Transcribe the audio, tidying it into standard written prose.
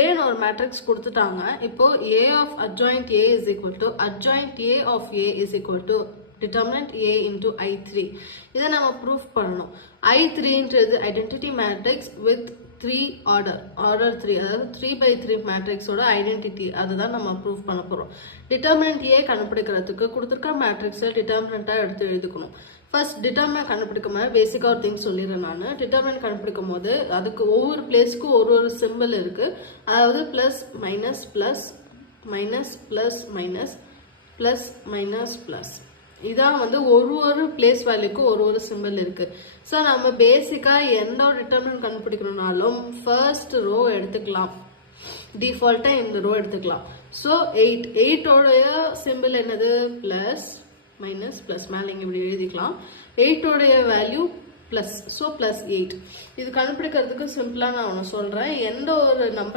ஏன்னு ஒரு மேட்ரிக்ஸ் கொடுத்துட்டாங்க. இப்போ A of adjoint A is equal to adjoint A of A is equal to determinant A into I3. இதை நம்ம proof பண்ணணும். I3ன்றது ஐடென்டிட்டி மேட்ரிக்ஸ் வித் 3 ஆர்டர் 3, அதாவது 3x3 மேட்ரிக்ஸோட ஐடென்டிட்டி, அதுதான் நம்ம ப்ரூஃப் பண்ண போகிறோம். டிட்டர்மினன்ட் ஏ கண்டுபிடிக்கிறதுக்கு கொடுத்துருக்க மேட்ரிக்ஸை டிட்டர்மினண்ட்டாக எடுத்து எழுதிக்கணும். ஃபர்ஸ்ட் டிட்டர்மினன்ட் கண்டுபிடிக்கும் போது பேசிக்காக ஒரு திங் சொல்லிடுறேன் நான். டிட்டர்மினன்ட் கண்டுபிடிக்கும் போது அதுக்கு ஒவ்வொரு பிளேஸ்க்கும் ஒரு சிம்பிள் இருக்குது. அதாவது plus minus plus minus plus minus plus minus plus, இதான் வந்து ஒரு பிளேஸ் வேல்யூக்கும் ஒரு சிம்பிள் இருக்கு. ஸோ நம்ம பேசிக்கா எந்த ஒரு டிட்டர்மினன்ட் கண்டுபிடிக்கணும்னாலும் ஃபர்ஸ்ட் ரோ எடுத்துக்கலாம். டிஃபால்ட்டா இந்த ரோ எடுத்துக்கலாம். ஸோ 8ஓடைய சிம்பிள் என்னது? பிளஸ் மைனஸ் பிளஸ், மேலே இங்கே இப்படி எழுதிக்கலாம். 8ஓடைய வேல்யூ பிளஸ், ஸோ பிளஸ் 8. இது கண்டுபிடிக்கிறதுக்கு சிம்பிளா நான் ஒன்று சொல்றேன். எந்த ஒரு நம்பர்